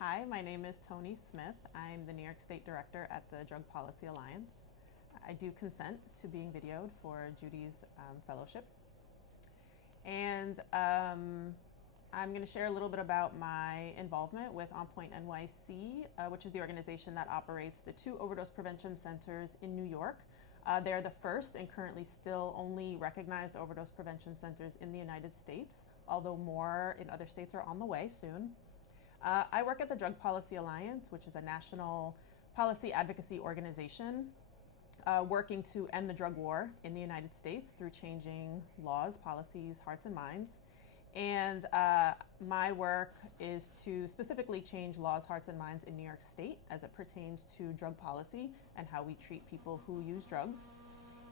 Hi, my name is Toni Smith. I'm the New York State Director at the Drug Policy Alliance. I do consent to being videoed for Judy's fellowship. And I'm going to share a little bit about my involvement with On Point NYC, which is the organization that operates the 2 overdose prevention centers in New York. They're the first and currently still only recognized overdose prevention centers in the United States, although more in other states are on the way soon. I work at the Drug Policy Alliance, which is a national policy advocacy organization working to end the drug war in the United States through changing laws, policies, hearts, and minds. And my work is to specifically change laws, hearts, and minds in New York State as it pertains to drug policy and how we treat people who use drugs.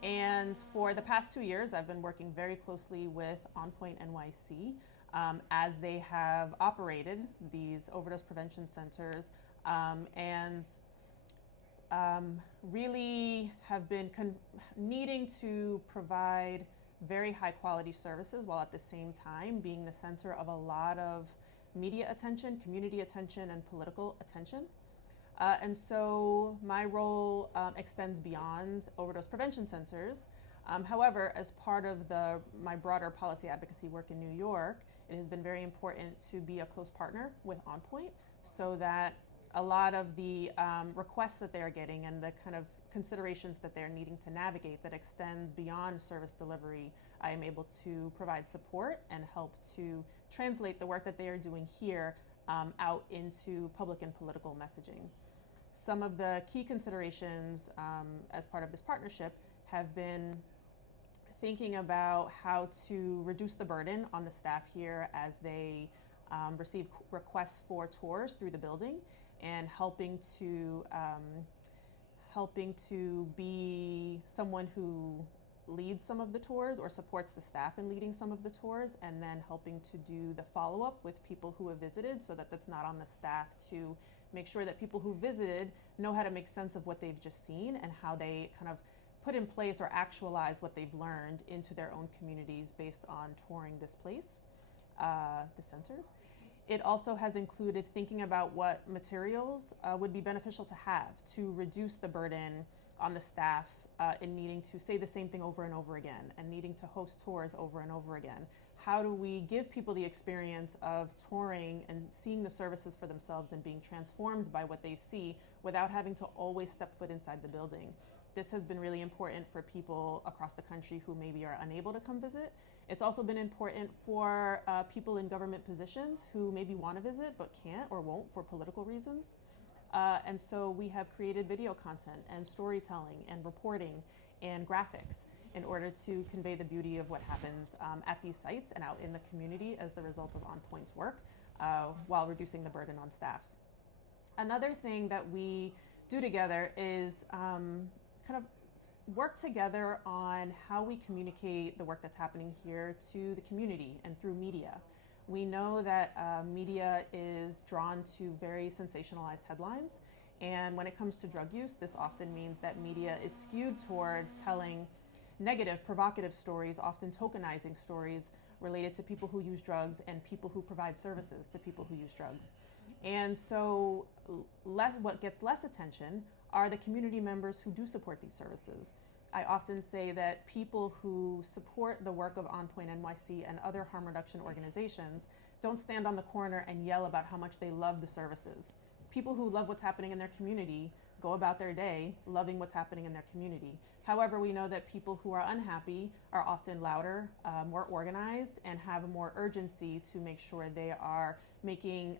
And for the past 2 years, I've been working very closely with On Point NYC as they have operated these overdose prevention centers and really have been needing to provide very high quality services while at the same time being the center of a lot of media attention, community attention, and political attention. And so my role extends beyond overdose prevention centers. However, as part of my broader policy advocacy work in New York, it has been very important to be a close partner with On Point so that a lot of the requests that they're getting and the kind of considerations that they're needing to navigate that extends beyond service delivery, I am able to provide support and help to translate the work that they are doing here out into public and political messaging. Some of the key considerations as part of this partnership have been thinking about how to reduce the burden on the staff here as they receive requests for tours through the building and helping to be someone who leads some of the tours or supports the staff in leading some of the tours, and then helping to do the follow-up with people who have visited so that that's not on the staff to make sure that people who visited know how to make sense of what they've just seen and how they kind of put in place or actualize what they've learned into their own communities based on touring this place, the centers. It also has included thinking about what materials would be beneficial to have to reduce the burden on the staff in needing to say the same thing over and over again and needing to host tours over and over again. How do we give people the experience of touring and seeing the services for themselves and being transformed by what they see without having to always step foot inside the building? This has been really important for people across the country who maybe are unable to come visit. It's also been important for people in government positions who maybe want to visit but can't or won't for political reasons. And so we have created video content and storytelling and reporting and graphics in order to convey the beauty of what happens at these sites and out in the community as the result of On Point's work while reducing the burden on staff. Another thing that we do together is kind of work together on how we communicate the work that's happening here to the community and through media. We know that media is drawn to very sensationalized headlines, and when it comes to drug use, this often means that media is skewed toward telling negative, provocative stories, often tokenizing stories related to people who use drugs and people who provide services to people who use drugs. And so what gets less attention are the community members who do support these services. I often say that people who support the work of On Point NYC and other harm reduction organizations don't stand on the corner and yell about how much they love the services. People who love what's happening in their community go about their day loving what's happening in their community. However, we know that people who are unhappy are often louder, more organized, and have more urgency to make sure they are making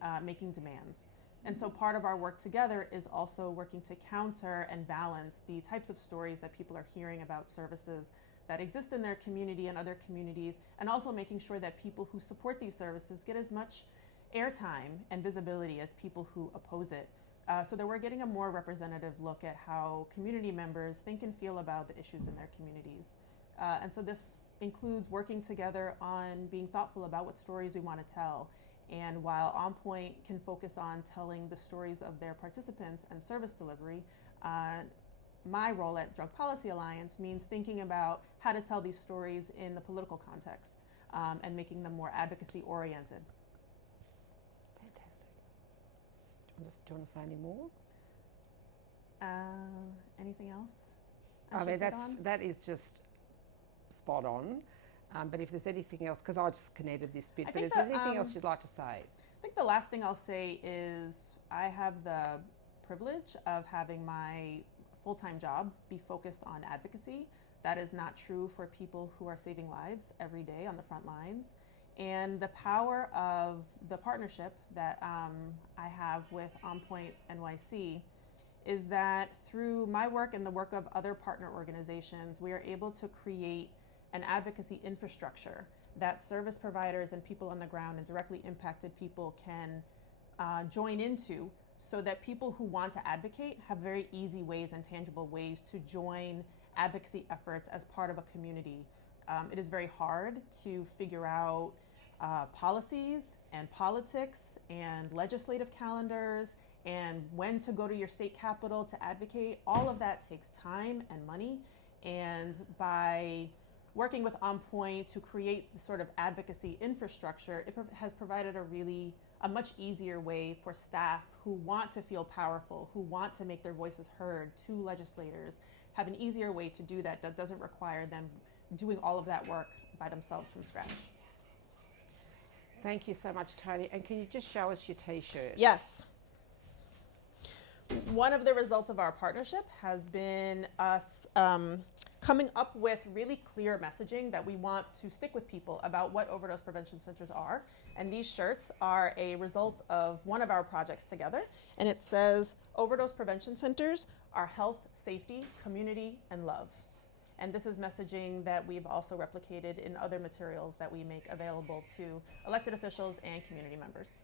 demands. And so part of our work together is also working to counter and balance the types of stories that people are hearing about services that exist in their community and other communities, and also making sure that people who support these services get as much airtime and visibility as people who oppose it. So that we're getting a more representative look at how community members think and feel about the issues in their communities. And so this includes working together on being thoughtful about what stories we want to tell. And while On Point can focus on telling the stories of their participants and service delivery, my role at Drug Policy Alliance means thinking about how to tell these stories in the political context and making them more advocacy oriented. Fantastic. Do you want to say any more? Anything else? I mean, that is just spot on. But if there's anything else, because I just connected this bit, but is there anything else you'd like to say? I think the last thing I'll say is I have the privilege of having my full-time job be focused on advocacy. That is not true for people who are saving lives every day on the front lines. And the power of the partnership that I have with On Point NYC is that through my work and the work of other partner organizations, we are able to create an advocacy infrastructure that service providers and people on the ground and directly impacted people can join into, so that people who want to advocate have very easy ways and tangible ways to join advocacy efforts as part of a community. It is very hard to figure out policies and politics and legislative calendars and when to go to your state capitol to advocate. All of that takes time and money. And by working with On Point to create the sort of advocacy infrastructure, it has provided a much easier way for staff who want to feel powerful, who want to make their voices heard to legislators, have an easier way to do that that doesn't require them doing all of that work by themselves from scratch. Thank you so much, Toni. And can you just show us your t-shirt? Yes. One of the results of our partnership has been us coming up with really clear messaging that we want to stick with people about what overdose prevention centers are. And these shirts are a result of one of our projects together. And it says, overdose prevention centers are health, safety, community, and love. And this is messaging that we've also replicated in other materials that we make available to elected officials and community members.